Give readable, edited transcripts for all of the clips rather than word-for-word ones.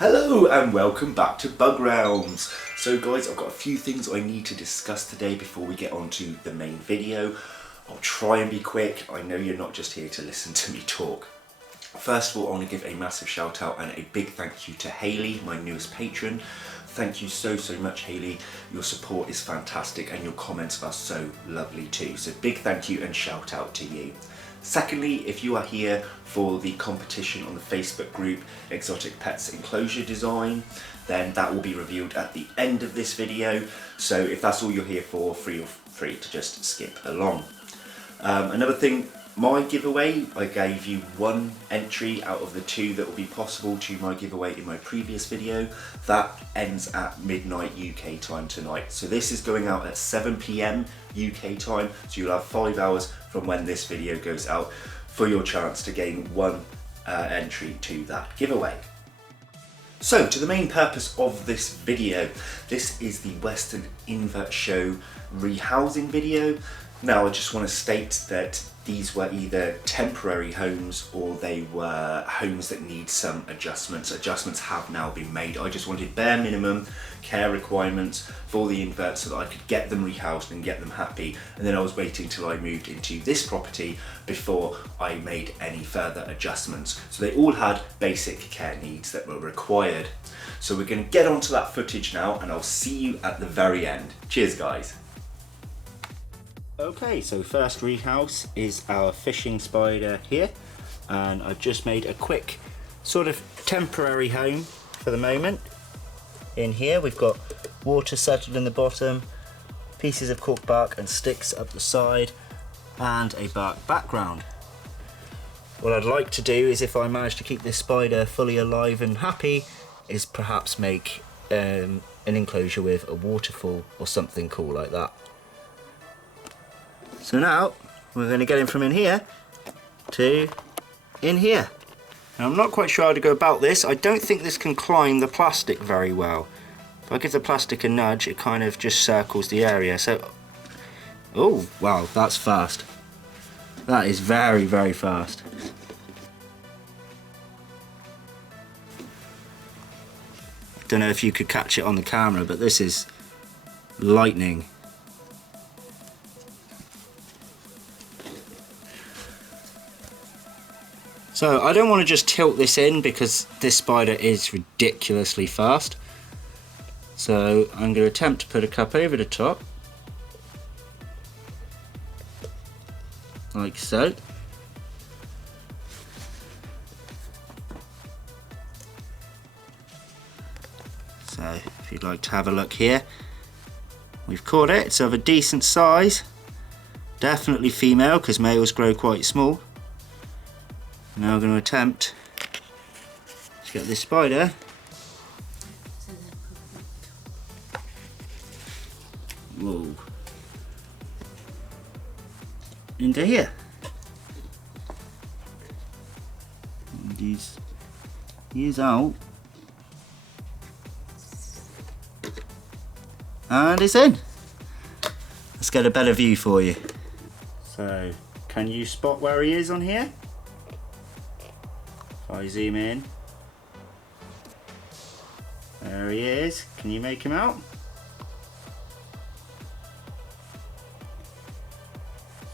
Hello and welcome back to Bug Realms. So guys, I've got a few things I need to discuss today before we get on to the main video. I'll try and be quick. I know you're not just here to listen to me talk. First of all, I want to give a massive shout out and a big thank you to Hayley, my newest patron. Thank you so much, Hayley. Your support is fantastic and your comments are so lovely too. So big thank you and shout out to you. Secondly, if you are here for the competition on the Facebook group Exotic Pets Enclosure Design, then that will be revealed at the end of this video. So if that's all you're here for, feel free to just skip along. Another thing, my giveaway, I gave you one entry out of the two that will be possible to my giveaway in my previous video. That ends at midnight UK time tonight. So this is going out at 7 PM UK time, so you'll have 5 hours from when this video goes out for your chance to gain one entry to that giveaway. So to the main purpose of this video, this is the Western Invert Show rehousing video. Now I just want to state that these were either temporary homes or they were homes that need some adjustments. Adjustments have now been made. I just wanted bare minimum care requirements for the invert so that I could get them rehoused and get them happy, and then I was waiting till I moved into this property before I made any further adjustments. So they all had basic care needs that were required. So we're going to get onto that footage now and I'll see you at the very end. Cheers guys. Okay, so first rehouse is our fishing spider here, and I've just made a quick sort of temporary home for the moment. In here we've got water settled in the bottom, pieces of cork bark and sticks up the side, and a bark background. What I'd like to do is, if I manage to keep this spider fully alive and happy, is perhaps make an enclosure with a waterfall or something cool like that. So now we're going to get him from in here to in here. Now I'm not quite sure how to go about this. I don't think this can climb the plastic very well. If I give the plastic a nudge, it kind of just circles the area. So, oh wow, that's fast. That is very fast. Don't know if you could catch it on the camera, but this is lightning. So I don't want to just tilt this in because this spider is ridiculously fast. So I'm going to attempt to put a cup over the top, like so. So if you'd like to have a look here, we've caught it. It's of a decent size, definitely female because males grow quite small. Now I'm going to attempt to get this spider into here. And he's out. And it's in. Let's get a better view for you. So, can you spot where he is on here? If I zoom in, there he is. Can you make him out?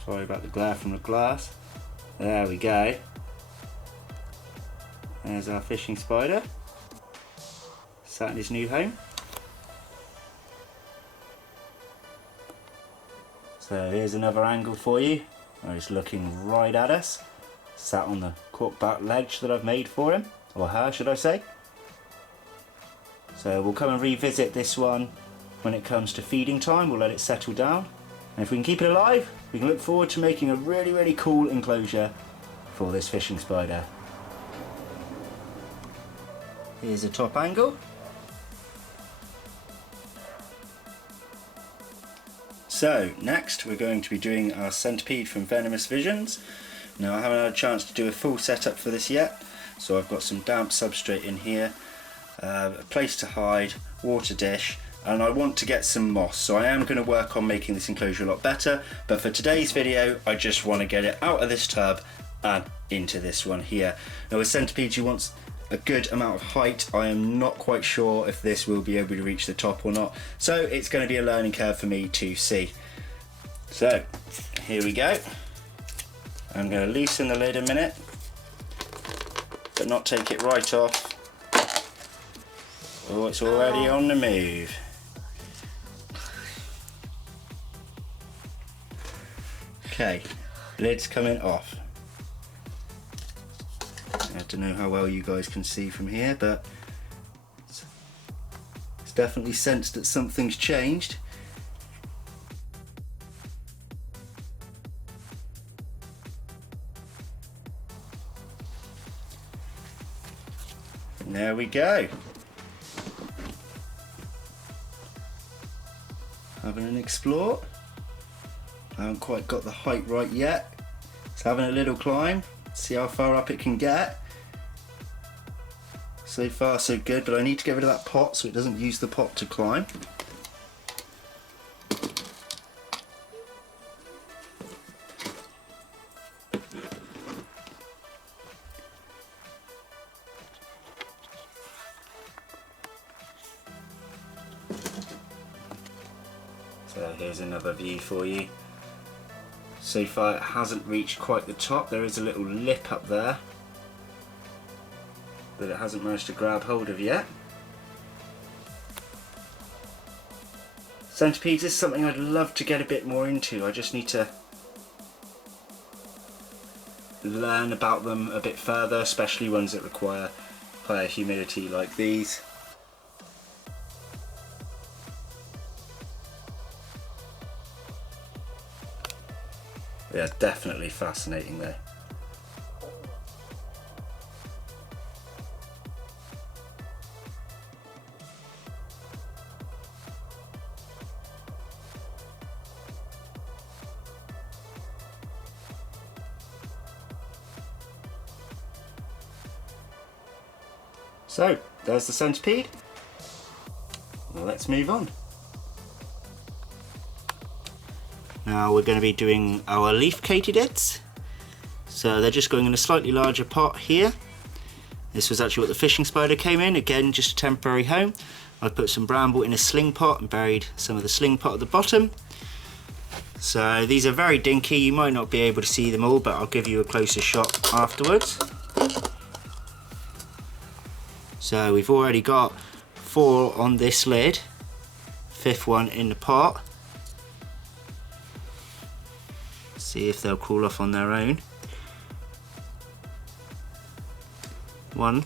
Sorry about the glare from the glass. There we go. There's our fishing spider, sat in his new home. So here's another angle for you. He's looking right at us, sat on the corkback ledge that I've made for him, or her should I say. So we'll come and revisit this one when it comes to feeding time. We'll let it settle down, and if we can keep it alive, we can look forward to making a really cool enclosure for this fishing spider. Here's a top angle. So next we're going to be doing our Centipede from Venomous Visions. Now I haven't had a chance to do a full setup for this yet, so I've got some damp substrate in here, a place to hide, water dish, and I want to get some moss, so I am going to work on making this enclosure a lot better, but for today's video I just want to get it out of this tub and into this one here. Now with centipedes you want a good amount of height. I am not quite sure if this will be able to reach the top or not, so it's going to be a learning curve for me to see. So here we go. I'm going to loosen the lid a minute, but not take it right off. Oh, it's already on the move. Okay, lid's coming off. I don't know how well you guys can see from here, but it's definitely sensed that something's changed. And there we go. Having an explore. I haven't quite got the height right yet. It's having a little climb. See how far up it can get. So far so good, but I need to get rid of that pot so it doesn't use the pot to climb. So here's another view for you. So far it hasn't reached quite the top. There is a little lip up there that it hasn't managed to grab hold of yet. Centipedes is something I'd love to get a bit more into. I just need to learn about them a bit further, especially ones that require higher humidity like these. Yeah, definitely fascinating though. So, there's the centipede. Well, let's move on. Now we're going to be doing our leaf katydids. So they're just going in a slightly larger pot here. This was actually what the fishing spider came in, again just a temporary home. I put some bramble in a sling pot and buried some of the sling pot at the bottom. So these are very dinky, you might not be able to see them all, but I'll give you a closer shot afterwards. So we've already got 4 on this lid, 5th one in the pot. See if they'll crawl off on their own. 1.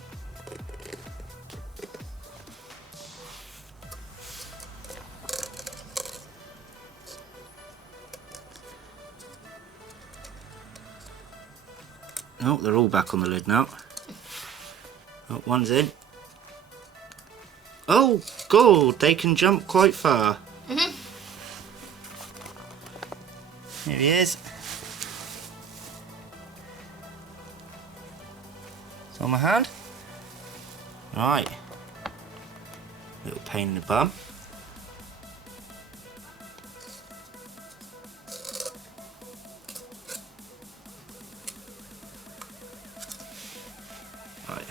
Oh, they're all back on the lid now. Oh, one's in. Oh, good, they can jump quite far. Here he is. It's on my hand. Right. Little pain in the bum. Right.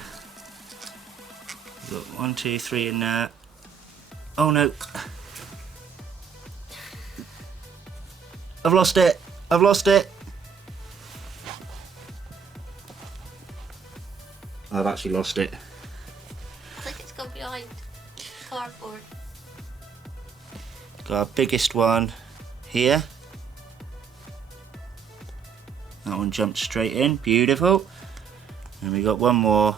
Look, 1, 2, 3 in there. Oh no. I've lost it. I've lost it. I've actually lost it. I think it's gone behind cardboard. Got our biggest one here. That one jumped straight in. Beautiful. And we got one more.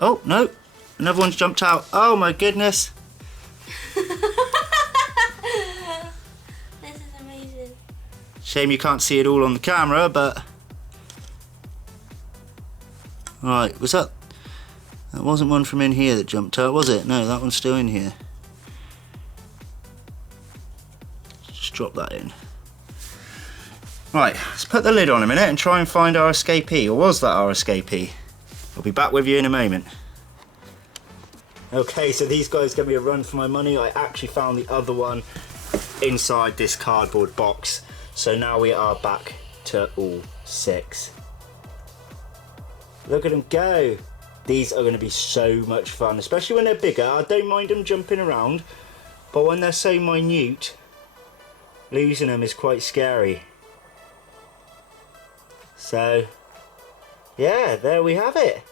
Oh no, another one's jumped out. Oh my goodness. This is amazing. Shame you can't see it all on the camera, but right, was that wasn't one from in here that jumped out, was it? No, that one's still in here. Just drop that in. Right, let's put the lid on a minute and try and find our escapee, or was that our escapee? I'll be back with you in a moment. Okay, so these guys gave me a run for my money. I actually found the other one inside this cardboard box. So now we are back to all 6. Look at them go. These are going to be so much fun, especially when they're bigger. I don't mind them jumping around, but when they're so minute, losing them is quite scary. So, yeah, there we have it.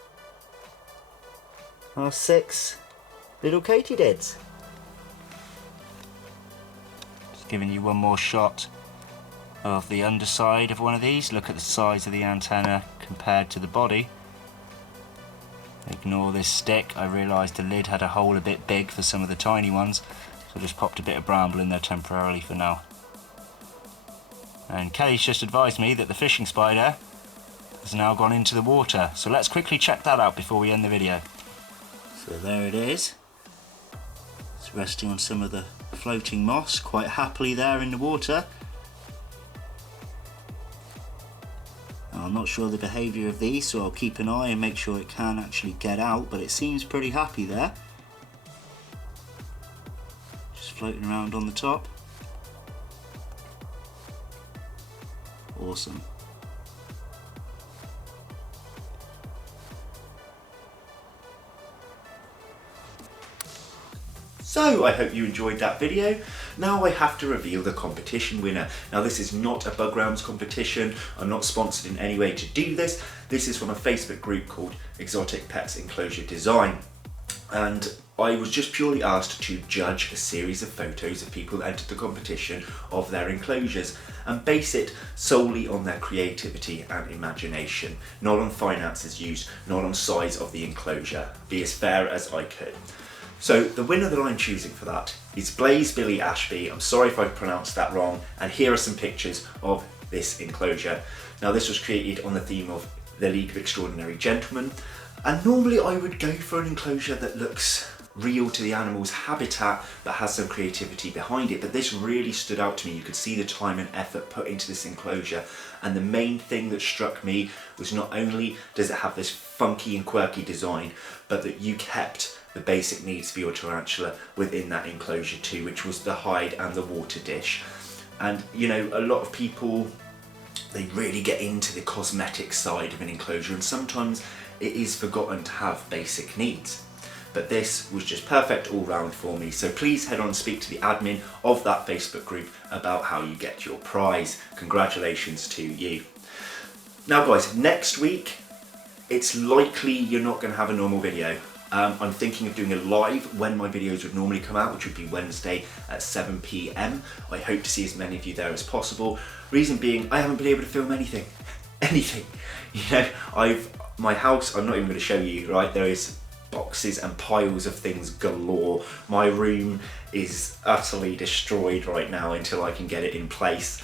Our 6 little Katydids. Just giving you one more shot of the underside of one of these. Look at the size of the antenna compared to the body. Ignore this stick. I realised the lid had a hole a bit big for some of the tiny ones, so I just popped a bit of bramble in there temporarily for now. And Kelly's just advised me that the fishing spider has now gone into the water, so let's quickly check that out before we end the video. So there it is. It's resting on some of the floating moss quite happily there in the water. Now, I'm not sure the behaviour of these, so I'll keep an eye and make sure it can actually get out, but it seems pretty happy there. Just floating around on the top. Awesome. So I hope you enjoyed that video. Now I have to reveal the competition winner. Now this is not a Bug Realms competition. I'm not sponsored in any way to do this. This is from a Facebook group called Exotic Pets Enclosure Design. And I was just purely asked to judge a series of photos of people that entered the competition of their enclosures and base it solely on their creativity and imagination, not on finances used, not on size of the enclosure. Be as fair as I could. So the winner that I'm choosing for that is Blaze Billy Ashby. I'm sorry if I pronounced that wrong. And here are some pictures of this enclosure. Now this was created on the theme of the League of Extraordinary Gentlemen. And normally I would go for an enclosure that looks real to the animal's habitat but has some creativity behind it. But this really stood out to me. You could see the time and effort put into this enclosure. And the main thing that struck me was not only does it have this funky and quirky design, but that you kept the basic needs for your tarantula within that enclosure too, which was the hide and the water dish. And you know, a lot of people, they really get into the cosmetic side of an enclosure, and sometimes it is forgotten to have basic needs. But this was just perfect all round for me. So please head on and speak to the admin of that Facebook group about how you get your prize. Congratulations to you. Now guys, next week, it's likely you're not going to have a normal video. I'm thinking of doing a live when my videos would normally come out, which would be Wednesday at 7 PM. I hope to see as many of you there as possible. Reason being, I haven't been able to film anything. Anything. You know, my house, I'm not even going to show you, right? There is boxes and piles of things galore. My room is utterly destroyed right now until I can get it in place.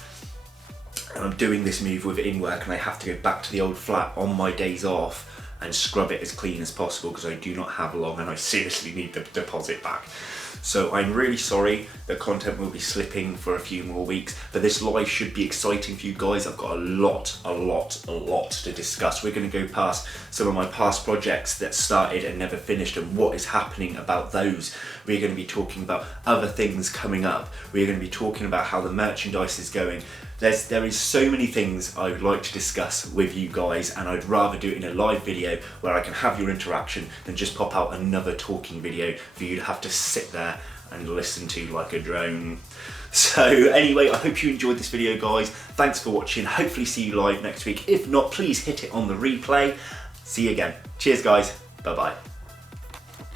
And I'm doing this move with it in work, and I have to go back to the old flat on my days off and scrub it as clean as possible because I do not have long and I seriously need the deposit back. So I'm really sorry the content will be slipping for a few more weeks, but this live should be exciting for you guys. I've got a lot to discuss. We're going to go past some of my past projects that started and never finished and what is happening about those. We're going to be talking about other things coming up. We're going to be talking about how the merchandise is going. There is so many things I would like to discuss with you guys, and I'd rather do it in a live video where I can have your interaction than just pop out another talking video for you to have to sit there and listen to like a drone. So anyway, I hope you enjoyed this video guys. Thanks for watching. Hopefully see you live next week. If not, please hit it on the replay. See you again. Cheers guys. Bye bye.